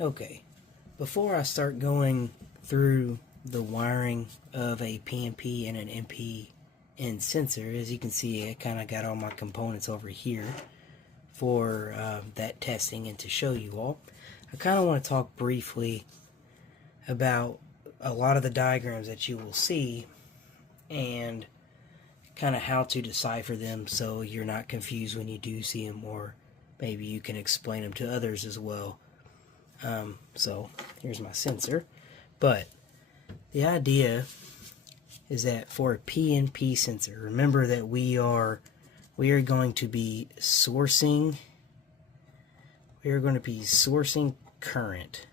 Okay, before I start going through the wiring of a PNP and an NPN sensor, as you can see, I kind of got all my components over here for that testing and to show you all. I kind of want to talk briefly about a lot of the diagrams that you will see and kind of how to decipher them so you're not confused when you do see them, or maybe you can explain them to others as well. So here's my sensor, but the idea is that for a PNP sensor, remember that we are going to be sourcing current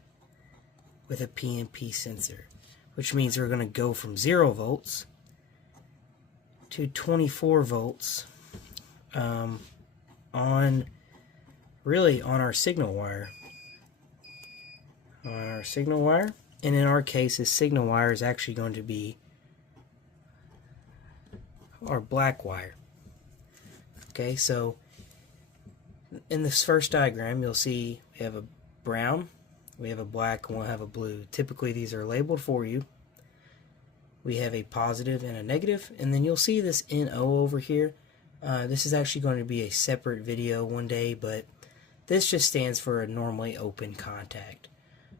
with a PNP sensor, which means we're going to go from 0 volts to 24 volts on our signal wire. And in our case, this signal wire is actually going to be our black wire. Okay, so in this first diagram, you'll see we have a brown, we have a black, and we'll have a blue. Typically, these are labeled for you. We have a positive and a negative, and then you'll see this NO over here. This is actually going to be a separate video one day, but this just stands for a normally open contact.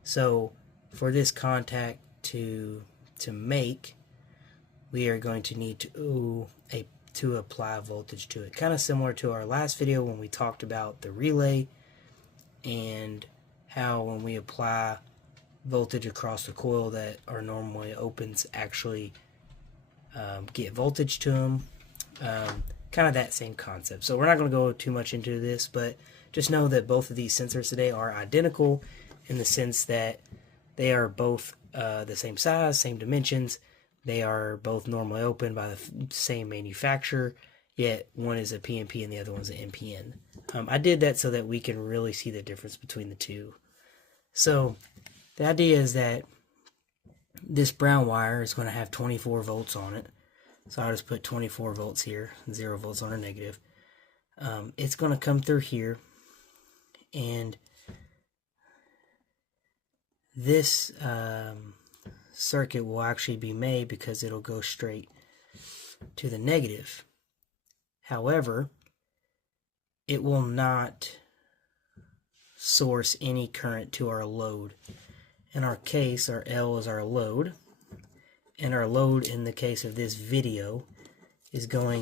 So for this contact to make, we are going to need to apply voltage to it. Kind of similar to our last video when we talked about the relay and how when we apply voltage across the coil that our normally opens actually get voltage to them. Kind of that same concept. So we're not going to go too much into this, but just know that both of these sensors today are identical in the sense that they are both the same size, same dimensions. They are both normally open by the same manufacturer, yet one is a PNP and the other one's an NPN. I did that so that we can really see the difference between the two. So the idea is that this brown wire is going to have 24 volts on it. So I'll just put 24 volts here, 0 volts on our negative. It's going to come through here, and this circuit will actually be made because it'll go straight to the negative. However, it will not source any current to our load. In our case, our L is our load, and our load in the case of this video is going